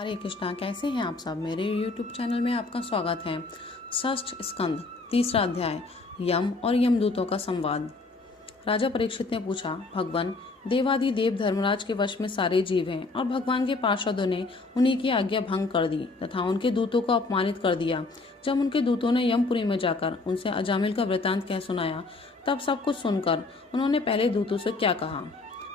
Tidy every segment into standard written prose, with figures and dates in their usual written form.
हरे कृष्णा। कैसे हैं आप सब। मेरे YouTube चैनल में आपका स्वागत है। षष्ठ स्कंद, तीसरा अध्याय, यम और यमदूतों का संवाद। राजा परीक्षित ने पूछा, भगवान, देवादि देव धर्मराज के वश में सारे जीव हैं और भगवान के पार्षदों ने उन्हीं की आज्ञा भंग कर दी तथा उनके दूतों को अपमानित कर दिया। जब उनके दूतों ने यमपुरी में जाकर उनसे अजामिल का वृतांत कह सुनाया, तब सब कुछ सुनकर उन्होंने पहले दूतों से क्या कहा।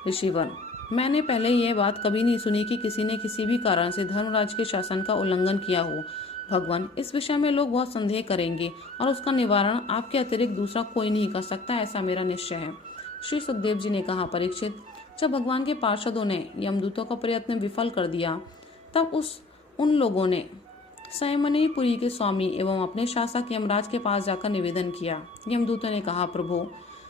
ऋषिवर, मैंने पहले यह बात कभी नहीं सुनी कि किसी ने किसी भी कारण से धर्मराज के शासन का उल्लंघन किया हो। भगवान, इस विषय में लोग बहुत संदेह करेंगे और उसका निवारण आपके अतिरिक्त दूसरा कोई नहीं कर सकता, ऐसा मेरा निश्चय है। श्री सुखदेव जी ने कहा, परीक्षित, जब भगवान के पार्षदों ने यमदूतों का प्रयत्न विफल कर दिया, तब उन लोगों ने संयमनीपुरी के स्वामी एवं अपने शासक यमराज के पास जाकर निवेदन किया। यमदूतों ने कहा, प्रभु,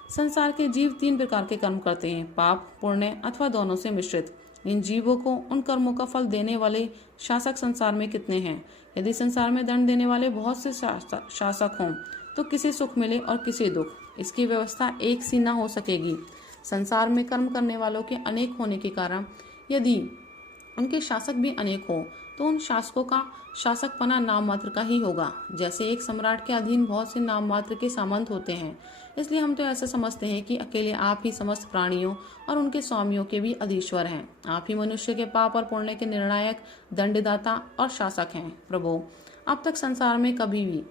संसार के जीव 3 प्रकार के कर्म करते हैं, पाप, पुण्य अथवा दोनों से मिश्रित। इन जीवों को उन कर्मों का फल देने वाले शासक संसार में कितने हैं। यदि संसार में दंड देने वाले बहुत से शासक हों तो किसे सुख मिले और किसे दुख, इसकी व्यवस्था एक सी न हो सकेगी। संसार में कर्म करने वालों के अनेक होने के कारण यदि उनके शासक भी अनेक हो तो उन शासकों का शासकपना नाम मात्र का ही होगा। जैसे एक सम्राट के अधीन बहुत से नाम मात्र के सामंत होते हैं, इसलिए हम तो ऐसा समझते हैं कि अकेले आप ही समस्त प्राणियों और उनके स्वामियों के भी अधीश्वर हैं। आप ही मनुष्य के पाप और पुण्य के निर्णायक, दंडदाता और शासक हैं। प्रभु, अब तक संसार में कभी भी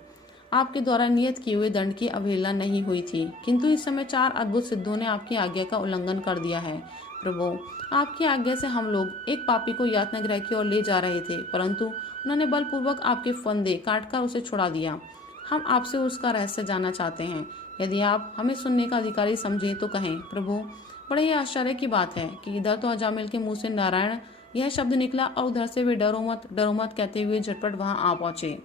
आपके द्वारा नियत किए हुए दंड की अवहेलना नहीं हुई थी, किंतु इस समय 4 अद्भुत सिद्धों ने आपकी आज्ञा का उल्लंघन कर दिया है। प्रभु, आपकी आज्ञा से हम लोग एक पापी को यातना गृह की ओर ले जा रहे थे, परंतु उन्होंने बलपूर्वक आपके फंदे काटकर उसे छुड़ा दिया। हम आपसे उसका रहस्य जानना चाहते हैं। यदि आप हमें सुनने का अधिकारी समझें तो कहें। प्रभु, बड़े ही आश्चर्य की बात है कि इधर तो अजामिल के मुंह से नारायण यह शब्द निकला और उधर से वे डरो मत कहते हुए झटपट वहां आ पहुंचे।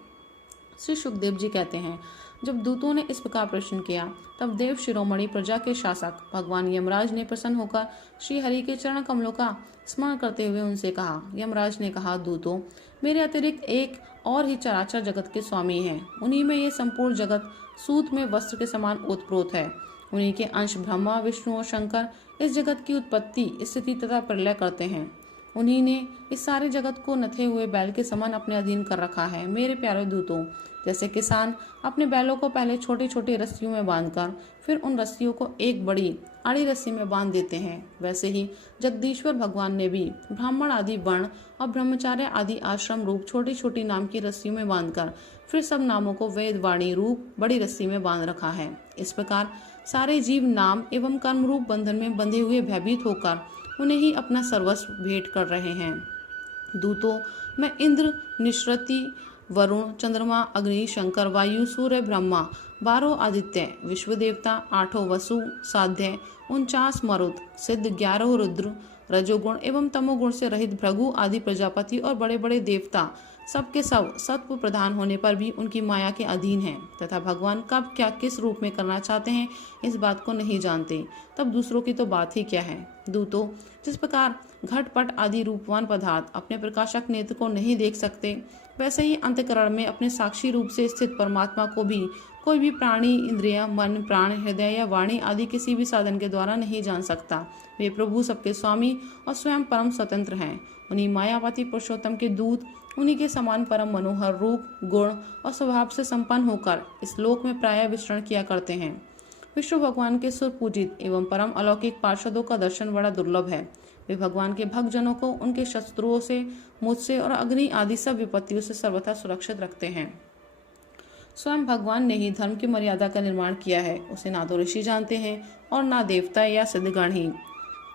श्री सुखदेव जी कहते हैं, जब दूतों ने इस प्रकार प्रश्न किया, तब देव शिरोमणि प्रजा के शासक भगवान यमराज ने प्रसन्न होकर श्री हरि के चरण कमलों का स्मरण करते हुए उनसे कहा। यमराज ने कहा, दूतों, मेरे अतिरिक्त एक और ही चराचर जगत के स्वामी हैं। उन्हीं में ये संपूर्ण जगत सूत में वस्त्र के समान ओतप्रोत है। उन्हीं के अंश ब्रह्मा, विष्णु और शंकर इस जगत की उत्पत्ति, स्थिति तथा प्रलय करते हैं। उन्हीं ने इस सारे जगत को नथे हुए बैल के समान अपने अधीन कर रखा है। मेरे प्यारे दूतों, जैसे किसान अपने बैलों को पहले छोटी छोटी रस्सियों में बांधकर फिर उन रस्सियों को एक बड़ी आड़ी रस्सी में बांध देते हैं, वैसे ही जगदीश्वर भगवान ने भी ब्राह्मण आदि वर्ण और ब्रह्मचार्य आदि आश्रम रूप छोटी छोटी नाम की रस्सियों में बांधकर फिर सब नामों को वेद वाणी रूप बड़ी रस्सी में बांध रखा है। इस प्रकार सारे जीव नाम एवं कर्म रूप बंधन में बंधे हुए भयभीत होकर उन्हें ही अपना सर्वस्व भेंट कर रहे हैं। दूतों, मैं इंद्र, निश्रति, वरुण, चंद्रमा, अग्नि, शंकर, वायु, सूर्य, ब्रह्मा, 12 आदित्य, विश्व देवता, 8 वसु, साध्य, 49 मरुत, सिद्ध, 11 रुद्र, रजोगुण एवं तमोगुण से रहित भृगु आदि प्रजापति और बड़े बड़े देवता सबके सब सत्व प्रधान होने पर भी उनकी माया के अधीन हैं तथा भगवान कब क्या किस रूप में करना चाहते हैं इस बात को नहीं जानते, तब दूसरों की तो बात ही क्या है। दूतों, जिस प्रकार घटपट आदि रूपवान पदार्थ अपने प्रकाशक नेत्र को नहीं देख सकते, वैसे ही अंतःकरण में अपने साक्षी रूप से स्थित परमात्मा को भी कोई भी प्राणी, इंद्रिय, मन, प्राण, हृदय या वाणी आदि किसी भी साधन के द्वारा नहीं जान सकता। वे प्रभु सबके स्वामी और स्वयं परम स्वतंत्र हैं। उन्हीं मायावती पुरुषोत्तम के दूत उन्हीं के समान परम मनोहर रूप, गुण और स्वभाव से संपन्न होकर इस लोक में प्रायः विचरण किया करते हैं। विष्णु भगवान के सुरपूजित एवं परम अलौकिक पार्षदों का दर्शन बड़ा दुर्लभ है। वे भगवान के भक्तजनों को उनके शत्रुओं से, मुझसे और अग्नि आदि सब विपत्तियों से सर्वथा सुरक्षित रखते हैं। स्वयं भगवान ने ही धर्म की मर्यादा का निर्माण किया है। उसे ना तो ऋषि जानते हैं और ना देवता या सिद्धगण ही।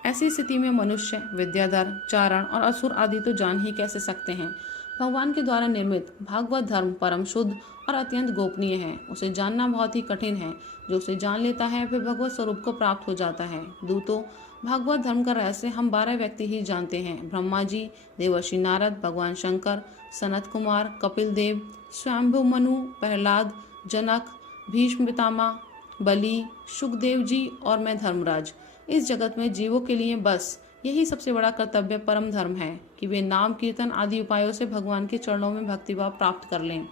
ऐसी स्थिति में मनुष्य, विद्याधर, चारण और असुर आदि तो जान ही कैसे सकते हैं। भगवान के द्वारा निर्मित भागवत धर्म परम शुद्ध और अत्यंत गोपनीय है। उसे जानना बहुत ही कठिन है। जो उसे जान लेता है फिर भगवत स्वरूप को प्राप्त हो जाता है। दूतों, भागवत धर्म का रहस्य हम 12 व्यक्ति ही जानते हैं। ब्रह्मा जी, देवर्षि नारद, भगवान शंकर, सनत कुमार, कपिल देव, स्वयंभु मनु, प्रहलाद, जनक, भीष्म पितामह, बलि, सुखदेव जी और मैं धर्मराज। इस जगत में जीवों के लिए बस यही सबसे बड़ा कर्तव्य परम धर्म है कि वे नाम, कीर्तन आदि उपायों से भगवान के चरणों में भक्तिभाव प्राप्त कर लें।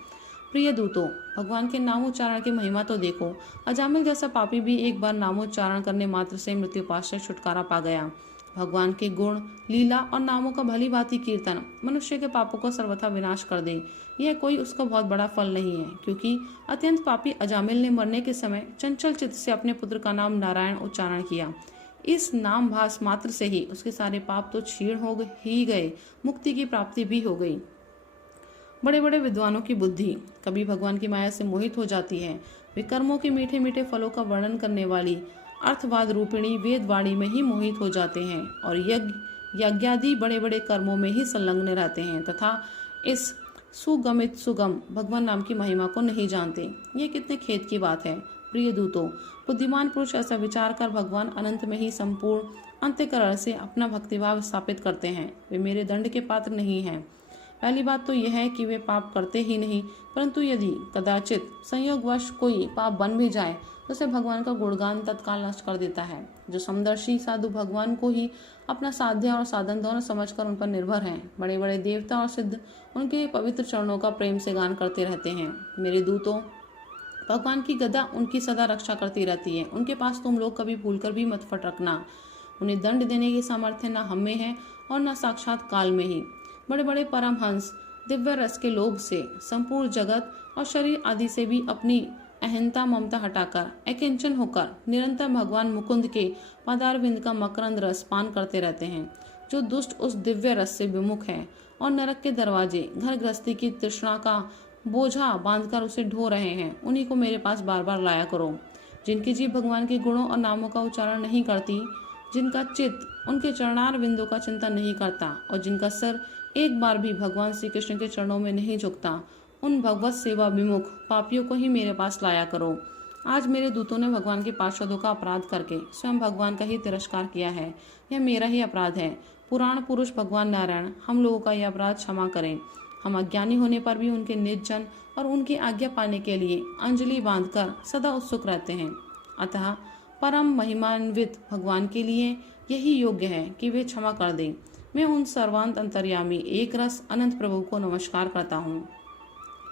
प्रिय दूतों, भगवान के नामोच्चारण की महिमा तो देखो। अजामिल जैसा पापी भी एक बार नामोच्चारण करने मात्र से मृत्युपाश से छुटकारा पा गया। भगवान के गुण, लीला और नामों का भली भांति कीर्तन मनुष्य के पापों को सर्वथा विनाश कर दे, यह कोई उसका बहुत बड़ा फल नहीं है, क्योंकि अत्यंत पापी अजामिल ने मरने के समय चंचल चित्त से अपने पुत्र का नाम नारायण उच्चारण किया। इस नाम भास मात्र से ही उसके सारे पाप तो क्षीण हो ही गए, मुक्ति की प्राप्ति भी हो गई। बड़े बड़े विद्वानों की बुद्धि कभी भगवान की माया से मोहित हो जाती है। वे कर्मों के मीठे मीठे फलों का वर्णन करने वाली अर्थवाद रूपिणी वेदवाणी में ही मोहित हो जाते हैं और यज्ञादि बड़े बड़े कर्मों में ही संलग्न रहते हैं तथा इस सुगम भगवान नाम की महिमा को नहीं जानते। ये कितने खेद की बात है। प्रिय दूतों, बुद्धिमान पुरुष ऐसा विचार कर भगवान अनंत में ही संपूर्ण अंतःकरण से अपना भक्तिभाव स्थापित करते हैं। वे मेरे दंड के पात्र नहीं हैं। पहली बात तो यह है कि वे पाप करते ही नहीं, परंतु यदि कदाचित संयोगवश कोई पाप बन भी जाए तो उसे भगवान का गुणगान तत्काल नष्ट कर देता है। जो समदर्शी साधु भगवान को ही अपना साध्य और साधन दोनों समझकर उन पर निर्भर हैं। बड़े बड़े देवता और सिद्ध उनके पवित्र चरणों का प्रेम से गान करते रहते हैं। मेरे दूतों, भगवान की गदा उनकी सदा रक्षा करती रहती है। उनके पास तुम लोग कभी भूलकर भी मत फट रखना। उन्हें दंड देने की सामर्थ्य न हम में है और न साक्षात काल में ही। बड़े बड़े परमहंस दिव्य रस के लोभ से संपूर्ण जगत और शरीर आदि से भी अपनी अहंता ममता हटाकर अकिंचन होकर निरंतर भगवान मुकुंद के पदारविंद का मकरंद रस पान करते रहते हैं। जो दुष्ट उस दिव्य रस से विमुख है और नरक के दरवाजे घर गृहस्थी की तृष्णा का बोझा बांधकर उसे ढो रहे हैं, उन्हीं को मेरे पास बार बार लाया करो। जिनकी जीभ भगवान के गुणों और नामों का उच्चारण नहीं करती, जिनका चित्त उनके चरणार बिंदु का चिंतन नहीं करता और जिनका सिर एक बार भी भगवान श्री कृष्ण के चरणों में नहीं झुकता, उन भगवत सेवा विमुख पापियों को ही मेरे पास लाया करो। आज मेरे दूतों ने भगवान के पार्षदों का अपराध करके स्वयं भगवान का ही तिरस्कार किया है। यह मेरा ही अपराध है। पुराण पुरुष भगवान नारायण हम लोगों का यह अपराध क्षमा करें। हम अज्ञानी होने पर भी उनके निज जन और उनकी आज्ञा पाने के लिए अंजलि बांधकर सदा उत्सुक रहते हैं। अतः परम महिमान्वित भगवान के लिए यही योग्य है कि वे क्षमा कर दें। मैं उन सर्वांत अंतर्यामी एक रस अनंत प्रभु को नमस्कार करता हूँ।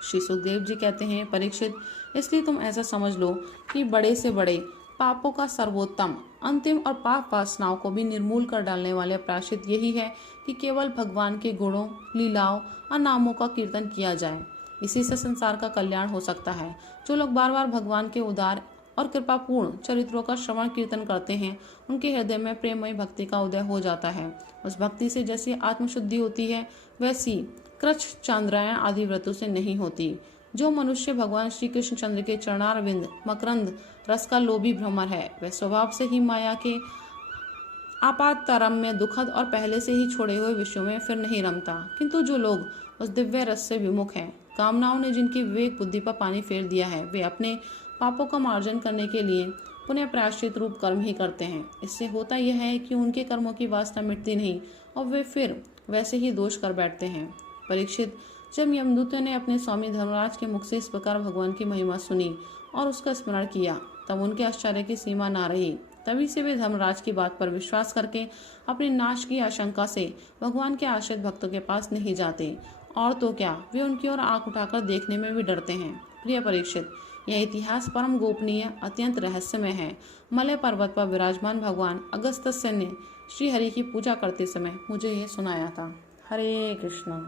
श्री सुखदेव जी कहते हैं, परीक्षित, इसलिए तुम ऐसा समझ लो कि बड़े से बड़े पापों का सर्वोत्तम अंतिम और पाप वासनाओं को भी निर्मूल कर डालने वाले प्रायश्चित यही है कि केवल भगवान के गुणों, लीलाओं और नामों का कीर्तन किया जाए। इसी से संसार का कल्याण हो सकता है। जो लोग बार बार भगवान के उदार और कृपापूर्ण चरित्रों का श्रवण कीर्तन करते हैं, उनके हृदय में प्रेममय भक्ति का उदय हो जाता है। उस भक्ति से जैसी आत्मशुद्धि होती है, वैसी कृच्छ चांद्रायण आदि व्रतों से नहीं होती। जो मनुष्य भगवान श्री कृष्ण चंद्र के चरणारविंद मकरंद रस का लोभी भ्रमर है, वह स्वभाव से ही माया के आपात तरम में दुखद और पहले से ही छोड़े हुए विषयों में फिर नहीं रमता। किंतु जो लोग उस दिव्य रस से विमुख हैं, कामनाओं ने जिनकी विवेक बुद्धि पर पानी फेर दिया है, वे अपने पापों का मार्जन करने के लिए पुनः प्रायश्चित रूप कर्म ही करते हैं। इससे होता यह है कि उनके कर्मों की वासना मिटती नहीं और वे फिर वैसे ही दोष कर बैठते हैं। परीक्षित, जब यमदूतों ने अपने स्वामी धर्मराज के मुख से इस प्रकार भगवान की महिमा सुनी और उसका स्मरण किया, तब उनके आश्चर्य की सीमा ना रही। तभी से वे धर्मराज की बात पर विश्वास करके अपने नाश की आशंका से भगवान के आश्रित भक्तों के पास नहीं जाते, और तो क्या, वे उनकी ओर आंख उठाकर देखने में भी डरते हैं। प्रिय परीक्षित, यह इतिहास परम गोपनीय अत्यंत रहस्यमय है। मलय पर्वत पर विराजमान भगवान अगस्त्य ने श्री हरि की पूजा करते समय मुझे यह सुनाया था। हरे कृष्ण।